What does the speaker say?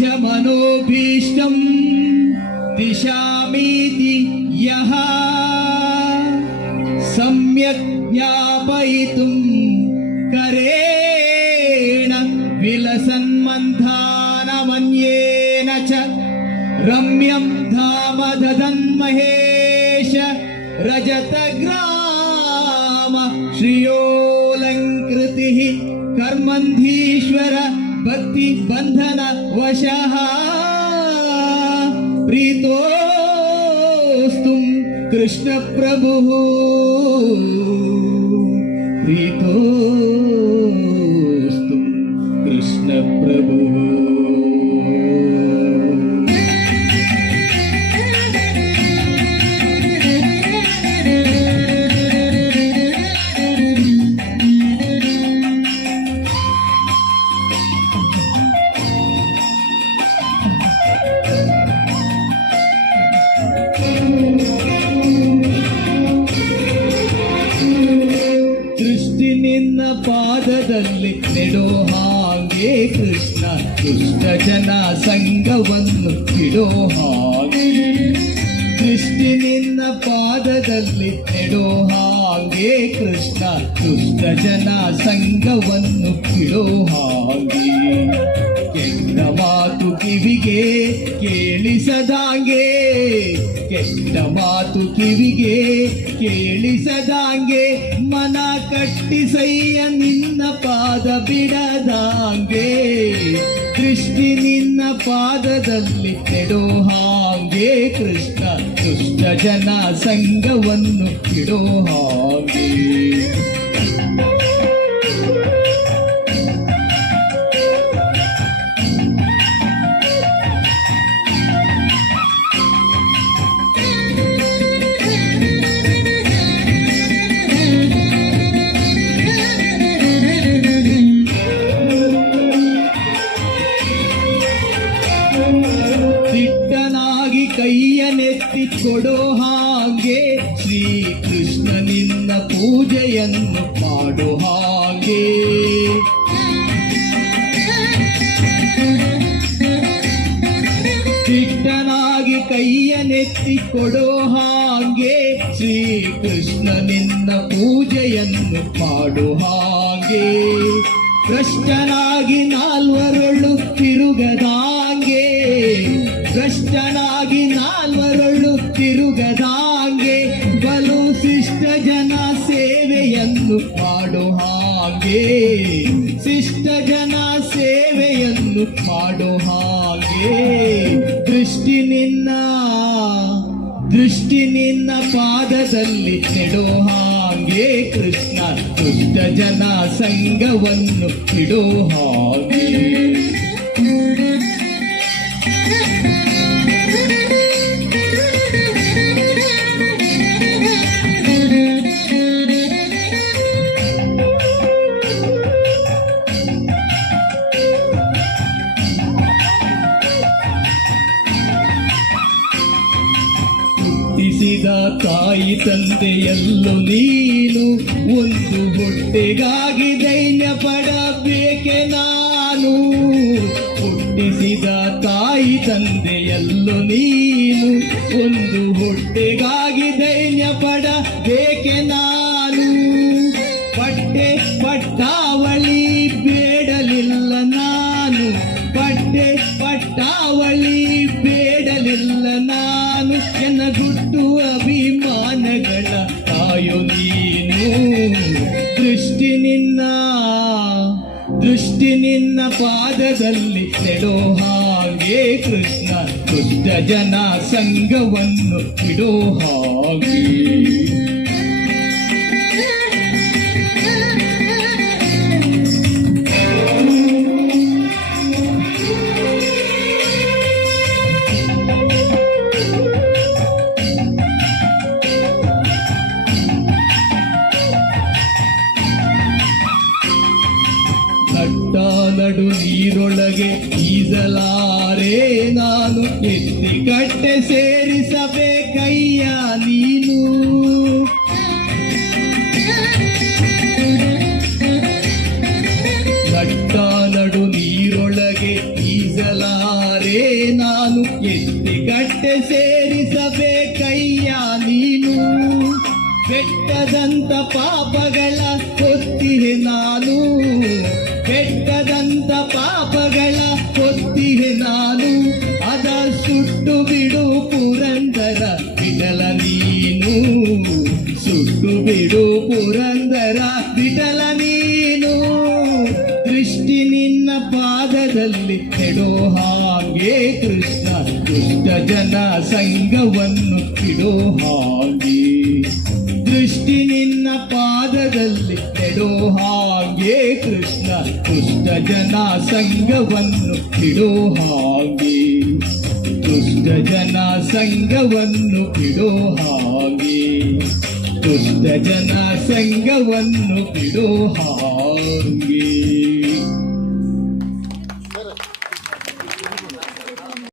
निजमनोभीष्टं दिशामीति यः सम्यक् ज्ञापयितुं करेण विलसन्मन्थानमन्येन च रम्यं धाम ददन्महेश रजतग्राम श्रियोऽलङ्कृतिः कर्मन्धीश्वर भक्तिबन्धन वशः प्रीतोस्तुं कृष्णप्रभुः प्रीतोस्तुं कृष्णप्रभुः। ದೃಷ್ಟಿ ನಿನ್ನ ಪಾದದಲ್ಲಿ ನೆಡೋ ಹಾಗೆ ಕೃಷ್ಣ ದುಷ್ಟ ಜನ ಸಂಘವನ್ನು ಬಿಡೋ ಹಾಗೆ ದೃಷ್ಟಿ ನಿನ್ನ ಪಾದದಲ್ಲಿ ನೆಡೋ ಹಾಗೆ ಕೃಷ್ಣ ದುಷ್ಟ ಜನ ಸಂಘವನ್ನು ಬಿಡೋ ಹಾಗೆ ಕೆಟ್ಟ ಮಾತು ಕಿವಿಗೆ ಕೇಳಿಸದಾಂಗೆ ಕೆಟ್ಟ ಮಾತು ಕಿವಿಗೆ ಕೇಳಿಸದಾಂಗೆ ಮನ ಕಟ್ಟಿಸಯ್ಯ ನಿನ್ನ ಪಾದ ಬಿಡದಾಂಗೆ ದೃಷ್ಟಿ ನಿನ್ನ ಪಾದದಲ್ಲಿ ನೆಡೋ ಹಾಗೆ ಕೃಷ್ಣ ದುಷ್ಟ ಜನ ಸಂಘವನ್ನು ಬಿಡೋ ಹಾಗೆ ದಿಟ್ಟನಾಗಿ ಕೈಯನೆತ್ತಿ ಕೊಡೋ ಹಾಗೆ ಶ್ರೀಕೃಷ್ಣ ನಿನ್ನ ಪೂಜೆಯನ್ನು ಮಾಡೋ ಹಾಗೆ ದಿಟ್ಟನಾಗಿ ಕೈಯನೆತ್ತಿ ಕೊಡೋ ಹಾಗೆ ಶ್ರೀಕೃಷ್ಣ ನಿನ್ನ ಪೂಜೆಯನ್ನು ಮಾಡೋ ಹಾಗೆ ಭ್ರಷ್ಟನಾಗಿ ನಾಲ್ವರೊಳು ತಿರುಗದಾಂಗೆ ಭ್ರಷ್ಟನಾಗಿ ನಾಲ್ವರೊಳು ತಿರುಗದಾಂಗೆ ಬಲು ಶಿಷ್ಟ ಜನ ಸೇವೆಯನ್ನು ಮಾಡೋ ಹಾಗೆ ಶಿಷ್ಟ ಜನ ಸೇವೆಯನ್ನು ಮಾಡೋ ಹಾಗೆ ದೃಷ್ಟಿ ನಿನ್ನ ಪಾದದಲ್ಲಿ ನೆಡೋ ಹಾಗೆ ಕೃಷ್ಣ ದುಷ್ಟ ಜನ ಸಂಘವನ್ನು ಬಿಡೋ ಹಾಗೆ ಹುಟ್ಟಿಸಿದ ತಾಯಿ ತಂದೆಯಲ್ಲೂ ನೀನು ಒಂದು ಹೊಟ್ಟೆಗಾಗಿ ಧೈರ್ಯ ಪಡಬೇಕೆ ನಾನು ಹುಟ್ಟಿಸಿದ ತಾಯಿ ತಂದೆಯಲ್ಲೂ ನೀನು ಒಂದು ಹೊಟ್ಟೆಗಾಗಿ ಧೈರ್ಯ ಪಡಬೇಕೆ ನಾನು ಪಟ್ಟೆ ಪಟ್ಟಾವಳಿ ಬೇಡಲಿಲ್ಲ ನಾನು ಪಟ್ಟೆ ಪಟ್ಟಾವಳಿ ಬೇಡಲಿಲ್ಲ ನಾನು ಎನ್ನ ಗುಟ್ಟು ಅಭಿಮಾನಗಳ ತಾಯೋ ನೀನು ದೃಷ್ಟಿ ನಿನ್ನ ಪಾದದಲ್ಲಿ ನೆಡೋ ಹಾಗೆ ಕೃಷ್ಣ ದುಷ್ಟ ಜನ ಸಂಘವನ್ನು ಬಿಡೋ ಹಾಗೆ ನಡು ನೀರೊಳಗೆ ಈಜಲಾರೆ ನಾನು ಎತ್ತಿ ಕಟ್ಟೆ ಸೇರಿಸಬೇಕಯ್ಯ ನೀನು ನಟ್ಟ ನಡು ನೀರೊಳಗೆ ಈಜಲಾರೆ ಪಾದದಲ್ಲಿ ನೆಡೋ ಹಾಗೆ ಕೃಷ್ಣ ದುಷ್ಟ ಜನ ಸಂಘವನ್ನು ಬಿಡೋ ಹಾಗೆ ದೃಷ್ಟಿ ನಿನ್ನ ಪಾದದಲ್ಲಿ ನೆಡೋ ಹಾಗೆ ಕೃಷ್ಣ ದುಷ್ಟ ಜನ ಸಂಘವನ್ನು ಬಿಡೋ ಹಾಗೆ ದುಷ್ಟ ಜನ ಸಂಘವನ್ನು ಬಿಡೋ ಹಾಗೆ ದುಷ್ಟ ಜನ ಸಂಘವನ್ನು ಬಿಡೋ ಹಾಗೆ